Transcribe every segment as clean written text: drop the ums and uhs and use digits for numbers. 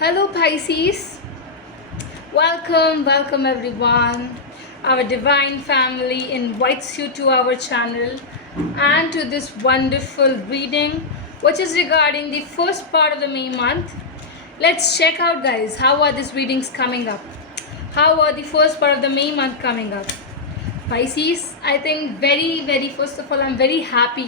Hello Pisces, welcome everyone. Our divine family invites you to our channel and to this wonderful reading which is regarding the first part of the May month. Let's check out guys, how are these readings coming up? How are the first part of the May month coming up? Pisces, I think very first of all, I'm very happy,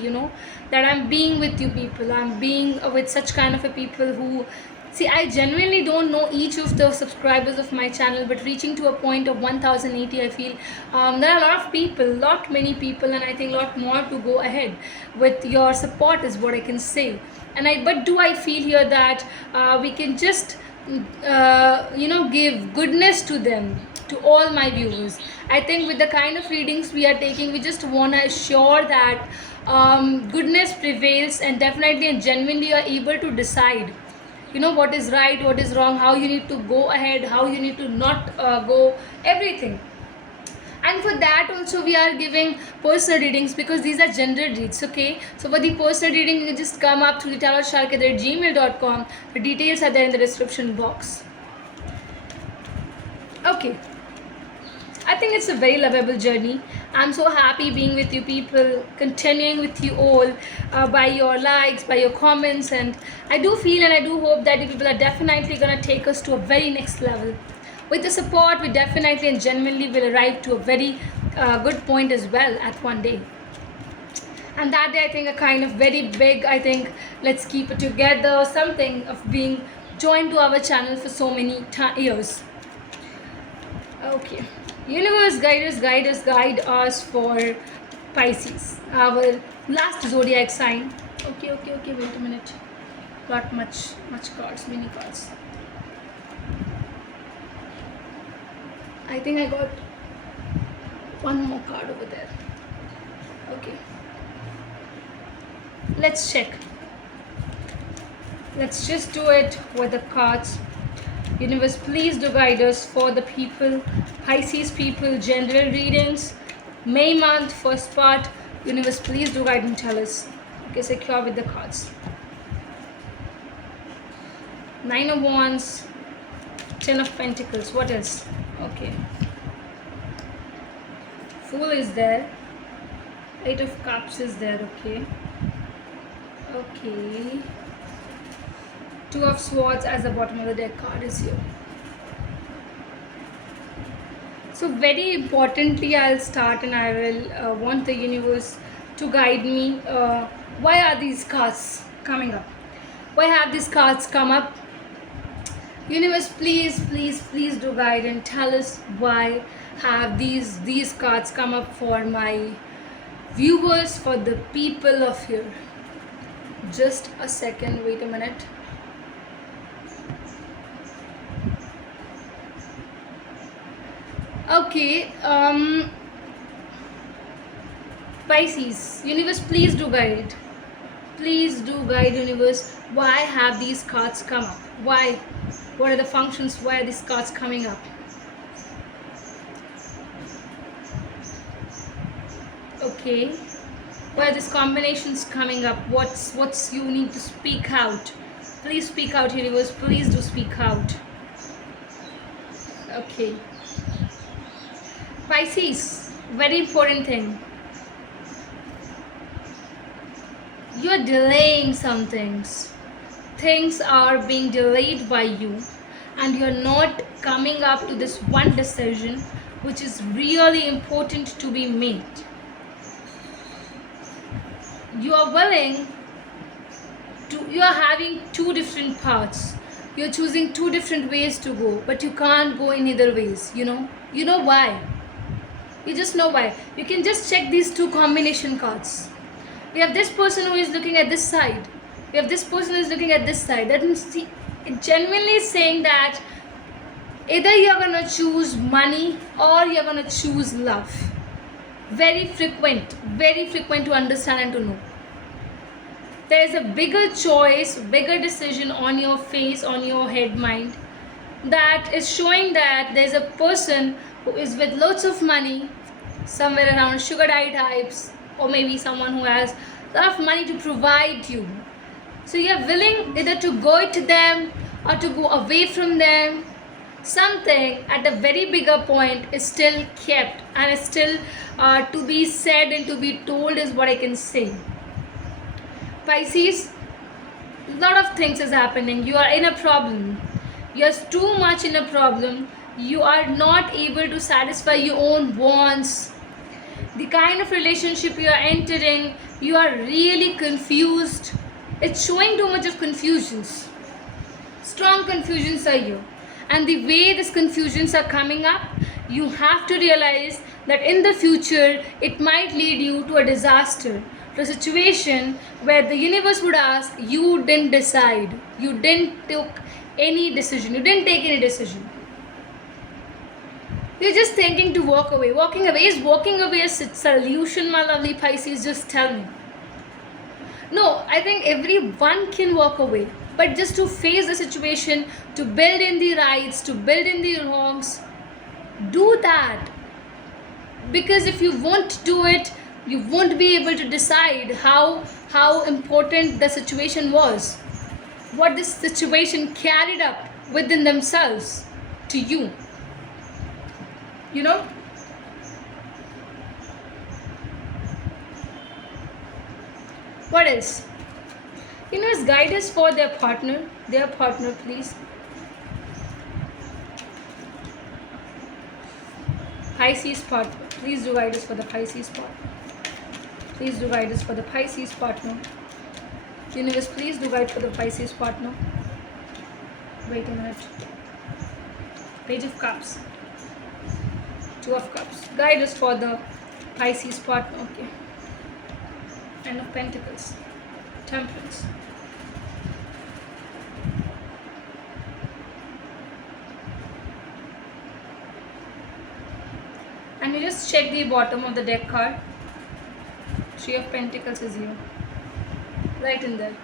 that I'm being with you people. I'm being with such kind of a people who see. I genuinely don't know each of the subscribers of my channel, but reaching to a point of 1080, I feel there are a lot of people, lot many people, and I think a lot more to go ahead with your support is what I can say. But do I feel here that we can just give goodness to them, to all my viewers. I think with the kind of readings we are taking, we just want to assure that goodness prevails, and definitely and genuinely you are able to decide what is right, what is wrong, how you need to go ahead, how you need to not go, everything. And for that also we are giving personal readings, because these are general reads. Okay, so for the personal reading you can just come up to the tarotshark@gmail.com. The details are there in the description box. Okay, I think it's a very lovable journey. I'm so happy being with you people, continuing with you all by your likes, by your comments, and I do feel and I do hope that the people are definitely gonna take us to a very next level. With the support, we definitely and genuinely will arrive to a very good point as well at one day. And that day, I think a kind of very big, I think, let's keep it together, something of being joined to our channel for so many years. Okay, universe guide us for Pisces, our last zodiac sign. Okay, wait a minute. Not much cards, mini cards. I think I got one more card over there. Okay, let's check. Let's just do it with the cards. Universe, please do guide us for the people, Pisces people, general readings, May month, first part. Universe, please do guide and tell us. Okay, secure with the cards. 9 of Wands, 10 of Pentacles. What else? Okay. Fool is there. 8 of Cups is there. Okay. Okay. 2 of Swords as the bottom of the deck card is here. So very importantly, I'll start and I will want the universe to guide me. Why are these cards coming up? Why have these cards come up? Universe, please do guide and tell us why have these cards come up for my viewers, for the people of here. Just a second, wait a minute. Okay, Pisces, universe, please do guide. Please do guide, universe. Why have these cards come up? Why? What are the functions? Why are these cards coming up? Okay. Why are these combinations coming up? What's you need to speak out? Please speak out, universe. Please do speak out. Okay. Pisces, very important thing. You are delaying some things. Things are being delayed by you, and you're not coming up to this one decision which is really important to be made. You are willing to, you are having two different paths. You're choosing two different ways to go, but you can't go in either ways, you know why. You just know why. You can just check these two combination cards. We have this person who is looking at this side. We have this person who is looking at this side. That means it genuinely saying that either you're going to choose money or you're going to choose love. Very frequent to understand and to know. There is a bigger choice, bigger decision on your face, on your head, mind, that is showing that there's a person who is with lots of money, somewhere around sugar daddy types, or maybe someone who has a lot of money to provide you. So you're willing either to go to them or to go away from them. Something at a very bigger point is still kept and is still to be said and to be told, is what I can say. Pisces, lot of things is happening. You are in a problem. You're too much in a problem. You are not able to satisfy your own wants. The kind of relationship you are entering, you are really confused. It's showing too much of confusions. Strong confusions are here. And the way these confusions are coming up, you have to realize that in the future, it might lead you to a disaster, to a situation where the universe would ask, you didn't decide, you didn't take any decision, you didn't take any decision. You're just thinking to walk away. Walking away, is walking away a solution, my lovely Pisces? Just tell me. No, I think everyone can walk away. But just to face the situation, to build in the rights, to build in the wrongs, do that. Because if you won't do it, you won't be able to decide how important the situation was. What this situation carried up within themselves to you. You know? What else? Universe, guide us for their partner. Their partner, please. Pisces partner. Please do guide us for the Pisces partner. Please do guide us for the Pisces partner. Universe, please do guide for the Pisces partner. Wait a minute. Page of Cups. Two of Cups. Guide us for the Pisces partner. Okay. Ten of Pentacles. Temperance. And you just check the bottom of the deck card. Three of Pentacles is here. Right in there.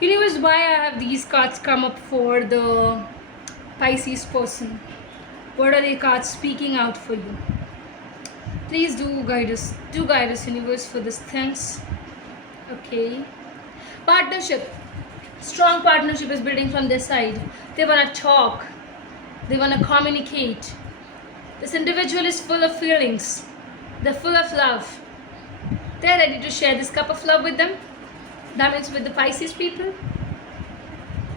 Universe, why I have these cards come up for the Pisces person? What are the cards speaking out for you? Please do guide us. Do guide us, universe, for these things. Okay. Partnership. Strong partnership is building from this side. They want to talk. They want to communicate. This individual is full of feelings. They're full of love. They're ready to share this cup of love with them. That means with the Pisces people.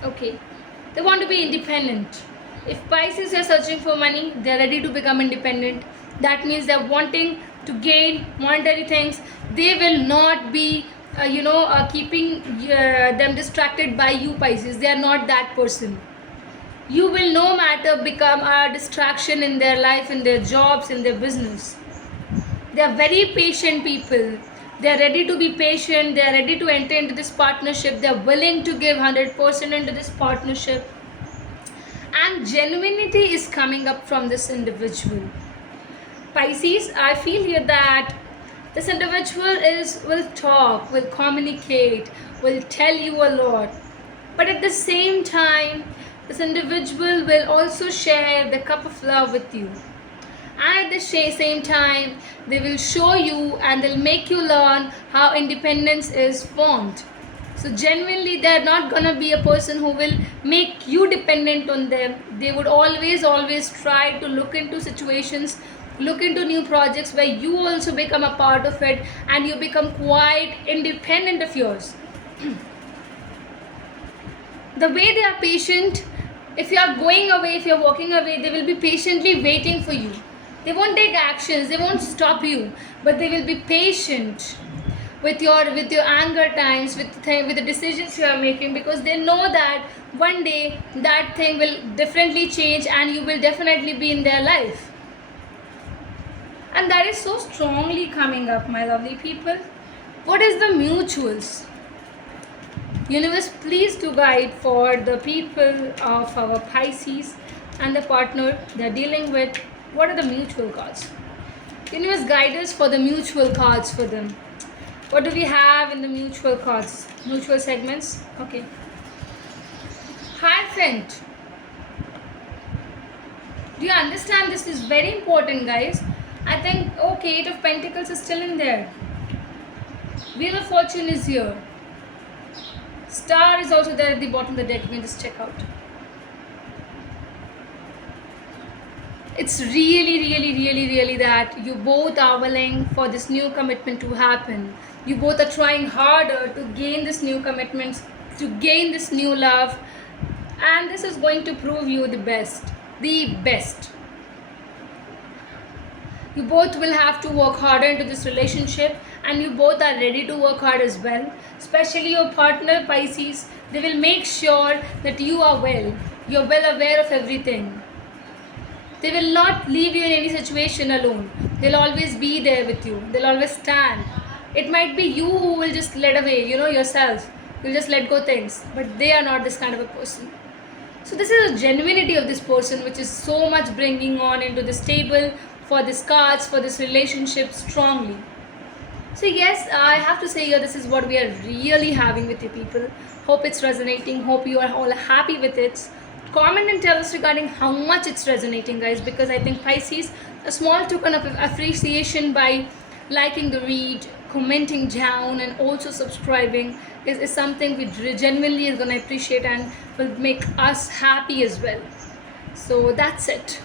Okay. They want to be independent. If Pisces are searching for money, they're ready to become independent. That means they're wanting to gain monetary things. They will not be, keeping them distracted by you, Pisces. They are not that person. You will no matter become a distraction in their life, in their jobs, in their business. They are very patient people. They are ready to be patient. They are ready to enter into this partnership. They are willing to give 100% into this partnership. And genuinity is coming up from this individual. Pisces, I feel here that this individual will talk, will communicate, will tell you a lot. But at the same time, this individual will also share the cup of love with you. And at the same time, they will show you and they'll make you learn how independence is formed. So genuinely, they're not gonna be a person who will make you dependent on them. They would always try to look into situations, look into new projects where you also become a part of it and you become quite independent of yours. The way they are patient, if you are going away, if you are walking away, they will be patiently waiting for you. They won't take actions, they won't stop you, but they will be patient with your anger times, with the decisions you are making, because they know that one day that thing will definitely change and you will definitely be in their life. And that is so strongly coming up, my lovely people. What is the mutuals? Universe, please to guide for the people of our Pisces and the partner they're dealing with. What are the mutual cards? Universe, guide us for the mutual cards for them. What do we have in the mutual cards? Mutual segments? Okay. Hierophant. Do you understand? This is very important, guys. I think, okay, Eight of Pentacles is still in there. Wheel of Fortune is here. Star is also there at the bottom of the deck. You can just check out. It's really that you both are willing for this new commitment to happen. You both are trying harder to gain this new commitment, to gain this new love, and this is going to prove you the best. The best. You both will have to work harder into this relationship, and you both are ready to work hard as well. Especially your partner Pisces, they will make sure that you are well. You're well aware of everything. They will not leave you in any situation alone. They'll always be there with you. They'll always stand. It might be you who will just let away, yourself. You'll just let go things. But they are not this kind of a person. So this is a genuinity of this person which is so much bringing on into this table for this cards, for this relationship strongly. So yes, I have to say here, this is what we are really having with you people. Hope it's resonating. Hope you are all happy with it. Comment and tell us regarding how much it's resonating, guys, because I think Pisces, a small token of appreciation by liking the read, commenting down, and also subscribing is something we genuinely is going to appreciate and will make us happy as well. So that's it.